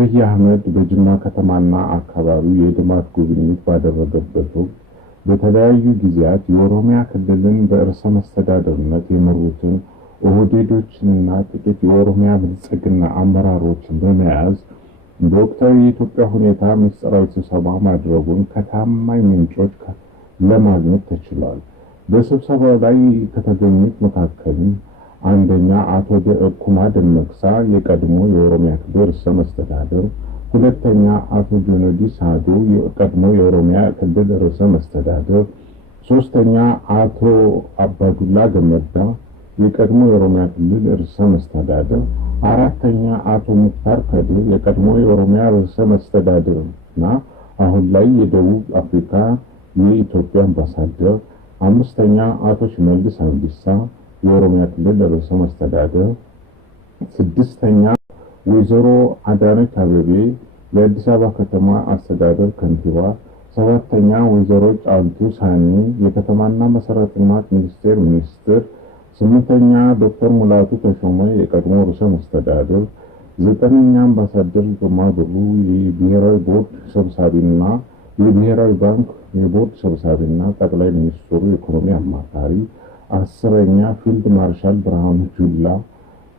አብይ አህመድ በጅማ ከተማና አካባቢው የልማት ጉብኝት ባደረገበት ወቅት በተለያዩ ጊዜያት የኦሮሚያ ክልልን በርዕሰ መስተዳድርነት የመሩትን ኦህዴዶችንና ጥቂት የኦሮሚያ ብልጽግና አመራሮችን በመያዝ በወቅታዊ የኢትዮጵያ ሁኔታ ምስጢራዊ ስብሰባ ማድረጉን ከታማኝ ምንጮች ለማግኘት ተችሏል። በስብሰባው ላይ ከተገኙት መካከልም አንደኛ አቶ ኩማ ደመቅሳ የቀድሞ የኦሮሚያ ክልል ርዕሰ መስተዳድር፣ ሁለተኛ አቶ ጁነዲ ሳዶ የቀድሞ የኦሮሚያ ክልል ርዕሰ መስተዳድር፣ ሶስተኛ አቶ አባዱላ ገመዳ የቀድሞ የኦሮሚያ ክልል ርዕሰ መስተዳድር፣ አራተኛ አቶ ሙክታር ከድር የቀድሞ የኦሮሚያ ርዕሰ መስተዳድርና አሁን ላይ የደቡብ አፍሪካ የኢትዮጵያ አምባሳደር፣ አምስተኛ አቶ ሽመልስ አብዲሳ የኦሮሚያ ክልል ርዕሰ መስተዳድር፣ ስድስተኛ ወይዘሮ አዳነች አቤቤ የአዲስ አበባ ከተማ አስተዳደር ከንቲባ፣ ሰባተኛ ወይዘሮ ጫልቱ ሳኒ የከተማና መሰረተ ልማት ሚኒስቴር ሚኒስትር፣ ስምንተኛ ዶክተር ሙላቱ ተሾመ የቀድሞ ርዕሰ መስተዳድር፣ ዘጠነኛ አምባሳደር ግርማ ብሩ የብሔራዊ ቦርድ ሰብሳቢና የብሔራዊ ባንክ የቦርድ ሰብሳቢና ጠቅላይ ሚኒስትሩ የኢኮኖሚ አማካሪ፣ አስረኛ ፊልድ ማርሻል ብርሃኑ ጁላ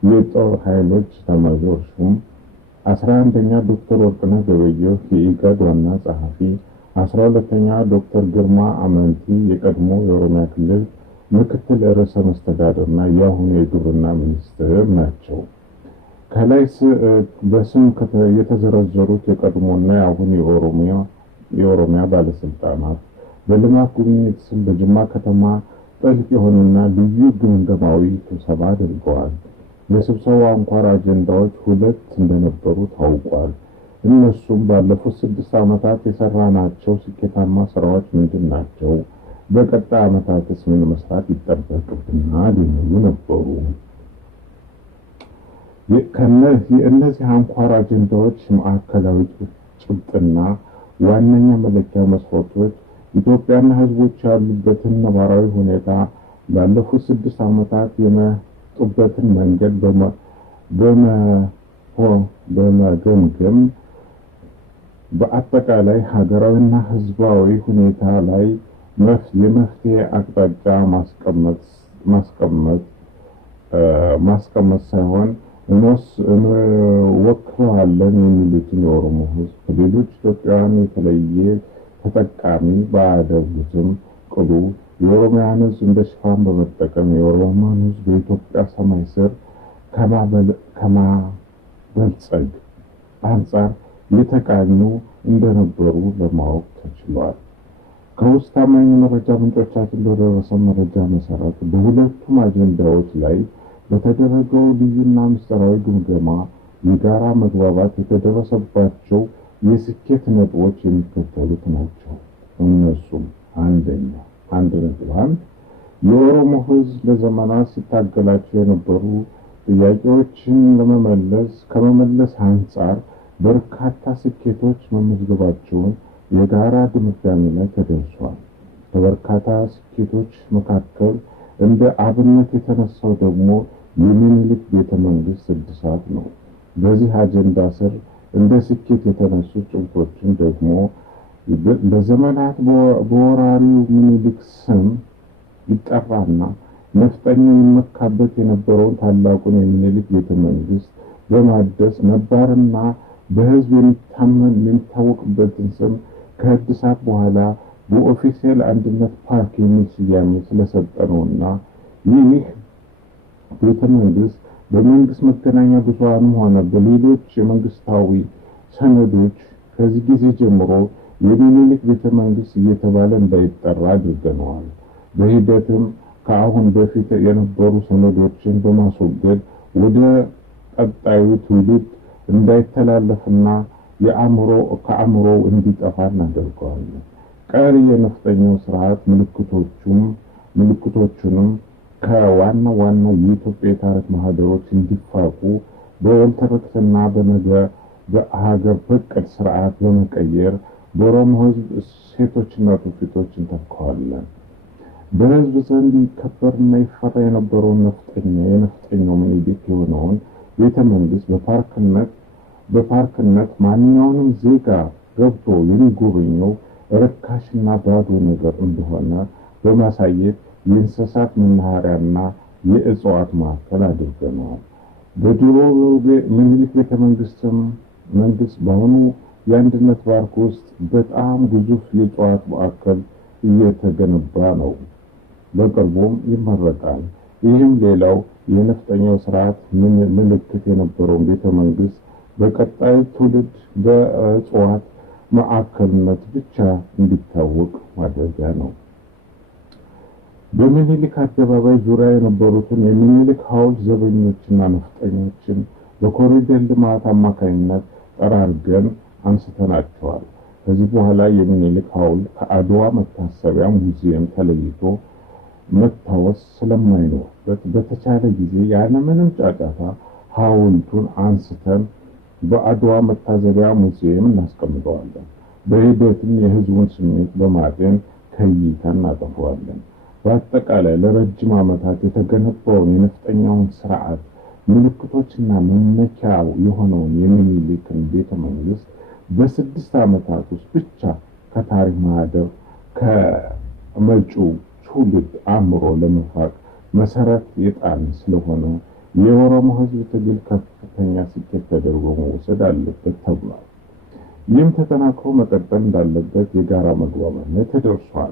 የጦር ኃይሎች ኤታማዦር ሹም፣ 11ኛ ዶክተር ወርቅነህ ገበየሁ የኢጋድ ዋና ጸሐፊ፣ 12ኛ ዶክተር ግርማ አመንቲ የቀድሞ የኦሮሚያ ክልል ምክትል ርዕሰ መስተዳድርና የአሁኑ የግብርና ሚኒስትር ናቸው። ከላይ በስም የተዘረዘሩት የቀድሞና የአሁኑ የኦሮሚያ ባለስልጣናት በልማት ጉብኝት ስም በጅማ ከተማ ጥልቅ የሆነና ልዩ ግምገማዊ ስብሰባ አድርገዋል። የስብሰባው አንኳር አጀንዳዎች ሁለት እንደነበሩ ታውቋል። እነሱም ባለፉት 6 ዓመታት የሰራናቸው ስኬታማ ስራዎች ምንድን ናቸው? በቀጣይ ዓመታትስ ምን መስራት ይጠበቅብናል? የሚሉ ነበሩ። የእነዚህ አንኳር አጀንዳዎች ማዕከላዊ ጭብጥና ዋነኛ መለኪያ መስፈርቶች ኢትዮጵያና ሕዝቦች ያሉበትን ነባራዊ ሁኔታ ባለፉት 6 ዓመታት የመጡበትን መንገድ በመገምገም በአጠቃላይ ሀገራዊና ሕዝባዊ ሁኔታ ላይ የመፍትሄ አቅጣጫ ማስቀመጥ ሳይሆን እንወክለዋለን የሚሉትን የኦሮሞ ሕዝብ ከሌሎች ኢትዮጵያውያን የተለየ ተጠቃሚ ባያደርጉትም ቅሉ የኦሮሚያን ሕዝብ እንደ ሽፋን በመጠቀም የኦሮሞን ሕዝብ በኢትዮጵያ ሰማይ ስር ከማበልጸግ አንጻር የተቃኙ እንደነበሩ ለማወቅ ተችሏል። ከውስጥ ታማኝ መረጃ ምንጮቻችን በደረሰው መረጃ መሰረት በሁለቱም አጀንዳዎች ላይ በተደረገው ልዩና ምስጢራዊ ግምገማ የጋራ መግባባት የተደረሰባቸው የስኬት ነጥቦች የሚከተሉት ናቸው። እነሱም አንደኛ 1.1 የኦሮሞ ሕዝብ ለዘመናት ሲታገላቸው የነበሩ ጥያቄዎችን ከመመለስ አንጻር በርካታ ስኬቶች መመዝገባቸውን የጋራ ድምዳሜ ላይ ተደርሷል። በበርካታ ስኬቶች መካከል እንደ አብነት የተነሳው ደግሞ የሚኒሊክ ቤተመንግስት እድሳት ነው። በዚህ አጀንዳ ስር እንደ ስኬት የተነሱ ጭብጦችን ደግሞ ለዘመናት በወራሪው ሚኒሊክ ስም ይጠራና ነፍጠኛው ይመካበት የነበረውን ታላቁን የሚኒሊክ ቤተመንግስት በማደስ ነባርና በህዝብ የሚታወቅበትን ስም ከእድሳት በኋላ በኦፊሴል አንድነት ፓርክ የሚል ስያሜ ስለሰጠነውና ይህ ቤተመንግስት በመንግስት መገናኛ ብዙሃንም ሆነ በሌሎች የመንግስታዊ ሰነዶች ከዚህ ጊዜ ጀምሮ የሚኒሊክ ቤተመንግስት እየተባለ እንዳይጠራ አድርገነዋል። በሂደትም ከአሁን በፊት የነበሩ ሰነዶችን በማስወገድ ወደ ቀጣዩ ትውልድ እንዳይተላለፍና ከአእምሮ እንዲጠፋ እናደርገዋለን። ቀሪ የነፍጠኛው ስርዓት ምልክቶቹንም ከዋና የኢትዮጵያ የታሪክ ማህደሮች እንዲፋቁ በወል ትርክትና በሀገር በቀል ስርዓት በመቀየር በኦሮሞ ሕዝብ እሴቶችና ትውፊቶችን እንተካዋለን። በሕዝብ ዘንድ ይከበርና ይፈራ የነበረውን የነፍጠኛው ምኒልክ የሆነውን ቤተመንግስት በፓርክነት ማንኛውንም ዜጋ ገብቶ የሚጎበኘው ርካሽና ባዶ ነገር እንደሆነ በማሳየት የእንስሳት መናኸሪያና የእጽዋት ማዕከል አድርገነዋል። በድሮ ምኒልክ ቤተመንግስት በአሁኑ የአንድነት ፓርክ ውስጥ በጣም ግዙፍ የእጽዋት ማዕከል እየተገነባ ነው። በቅርቡም ይመረቃል። ይህም ሌላው የነፍጠኛው ስርዓት ምልክት የነበረውን ቤተመንግስት በቀጣይ ትውልድ በእጽዋት ማዕከልነት ብቻ እንዲታወቅ ማድረጊያ ነው። በምኒልክ አደባባይ ዙሪያ የነበሩትን የሚኒልክ ሐውልት ዘበኞችና ነፍጠኞችን በኮሪደር ልማት አማካኝነት ጠራርገን አንስተናቸዋል። ከዚህ በኋላ የሚኒልክ ሐውልት ከአድዋ መታሰቢያ ሙዚየም ተለይቶ መታወስ ስለማይኖርበት በተቻለ ጊዜ ያለምንም ጫጫታ ሐውልቱን አንስተን በአድዋ መታሰቢያ ሙዚየም እናስቀምጠዋለን። በሂደትም የህዝቡን ስሜት በማጤን ከይታ እናጠፋዋለን። በአጠቃላይ ለረጅም ዓመታት የተገነባውን የነፍጠኛውን ስርዓት ምልክቶችና መመኪያው የሆነውን የሚኒልክን ቤተመንግስት በ6 ዓመታት ውስጥ ብቻ ከታሪክ ማህደር ከመጪው ትውልድ አእምሮ ለመፋቅ መሰረት የጣልን ስለሆነ የኦሮሞ ህዝብ ትግል ከፍተኛ ስኬት ተደርጎ መወሰድ አለበት ተብሏል። ይህም ተጠናክሮ መቀጠል እንዳለበት የጋራ መግባባት ላይ ተደርሷል።